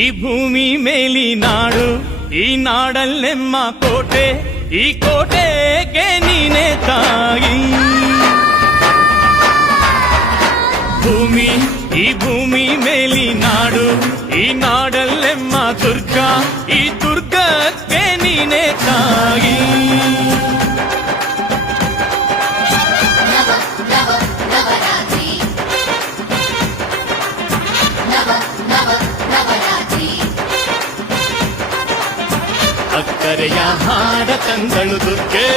ಈ ಭೂಮಿ ಮೇಲಿ ನಾಡು, ಈ ನಾಡಲ್ಲೆಮ್ಮ ಕೋಟೆ, ಈ ಕೋಟೆಗೆ ನೀನೆ ತಾಯಿ. ಭೂಮಿ ಈ ಭೂಮಿ ಮೇಲಿ ನಾಡು, ಈ ನಾಡಲ್ಲೆಮ್ಮ ದುರ್ಗ, ಈ ದುರ್ಗಕ್ಕೆ ನೀನೆ ತಾಯಿ. ಅಕ್ಕರೆಯ ಹಾಡ ತಂದಳು ದುರ್ಗೆ,